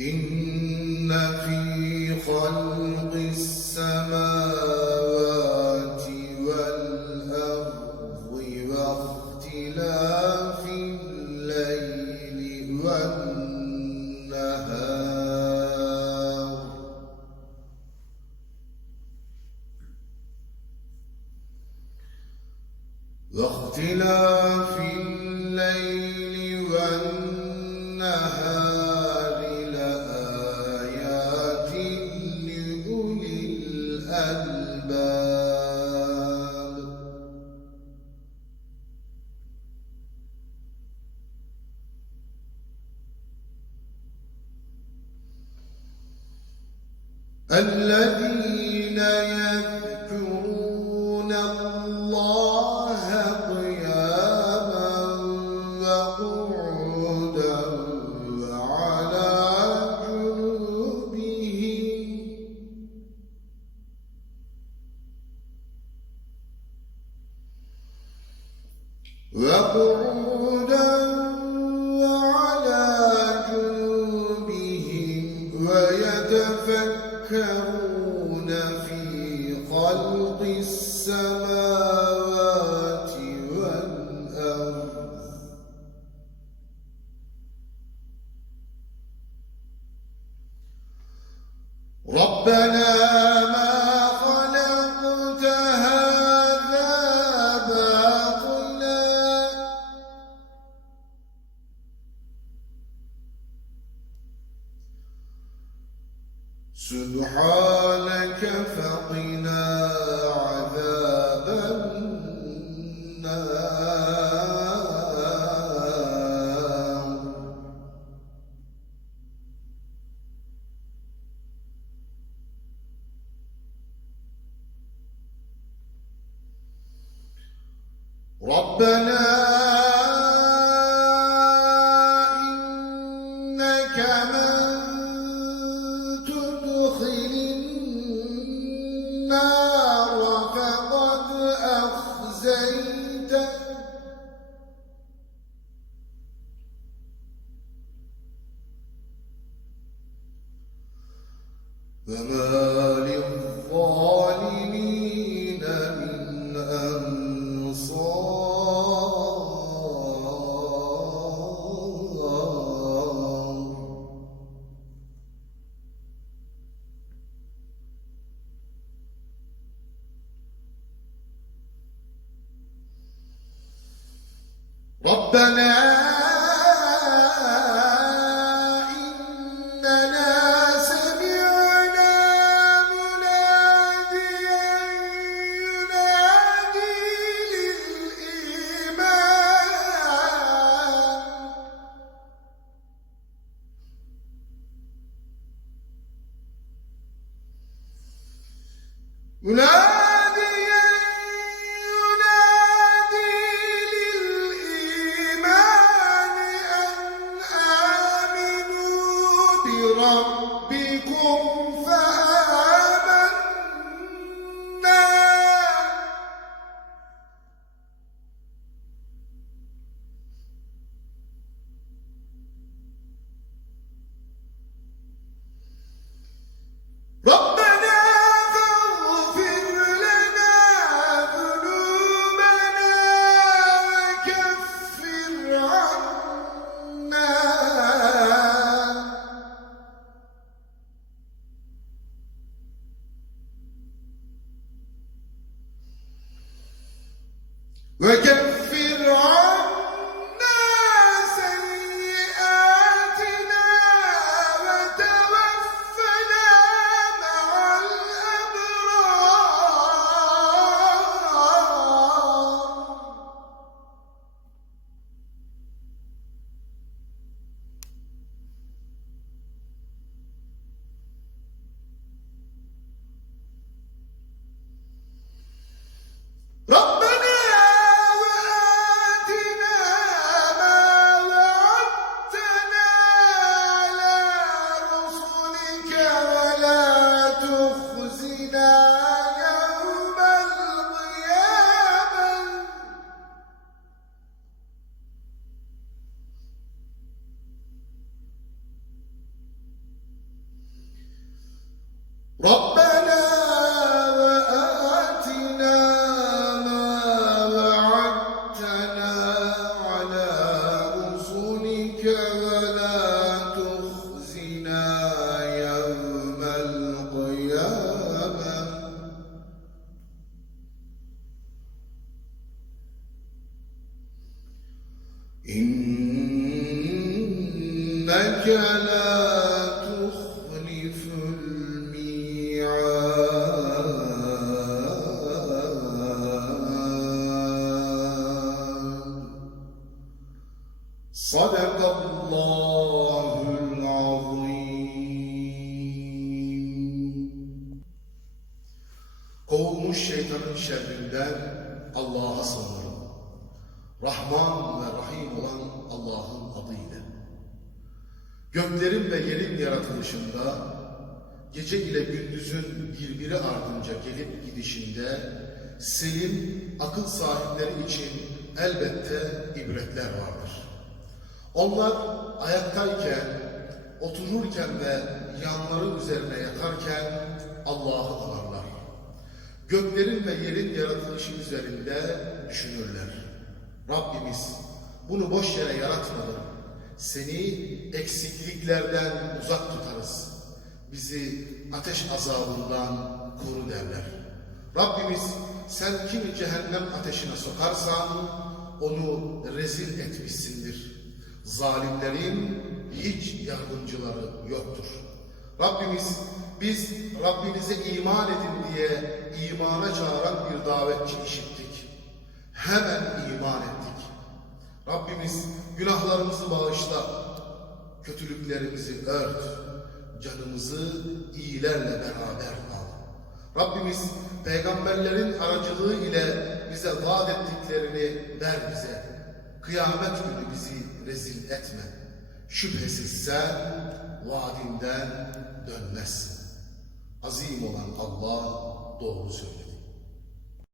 إن في خلق السماوات والأرض واختلاف الليل والنهار. واختلاف الليل والنهار. الذين يذكرون الله قياما وقعودا ربنا ما خلقت هذا باطلا. سبحانك فقنا ربنا إنك من تدخل النار فقد أخزيته فما ربنا إنك لا تخلف الميعاد صدق الله العظيم Kovulmuş şeytanın şerrinden Allah'a sığınırım. Rahman ve Rahim olan Allah'ın adıyla. Göklerin ve yerin yaratılışında, gece ile gündüzün birbiri ardınca gelip gidişinde, selim, akıl sahipleri için elbette ibretler vardır. Onlar ayaktayken, otururken ve yanları üzerine yatarken Allah'ı anarlar. Göklerin ve yerin yaratılışı üzerinde düşünürler. Rabbimiz bunu boş yere yaratmadı. Seni eksikliklerden uzak tutarız. Bizi ateş azabından koru derler. Rabbimiz sen kimi cehennem ateşine sokarsan onu rezil etmişsindir. Zalimlerin hiç yardımcıları yoktur. Rabbimiz biz Rabbinize iman edin diye imana çağıran bir davetçi işittik. Hemen iman ettik. Rabbimiz günahlarımızı bağışla, kötülüklerimizi ört, canımızı iyilerle beraber al. Rabbimiz peygamberlerin aracılığı ile bize vaat ettiklerini ver bize. Kıyamet günü bizi rezil etme. Şüphesiz sen vaadinden dönmezsin. Azim olan Allah doğru söylüyor.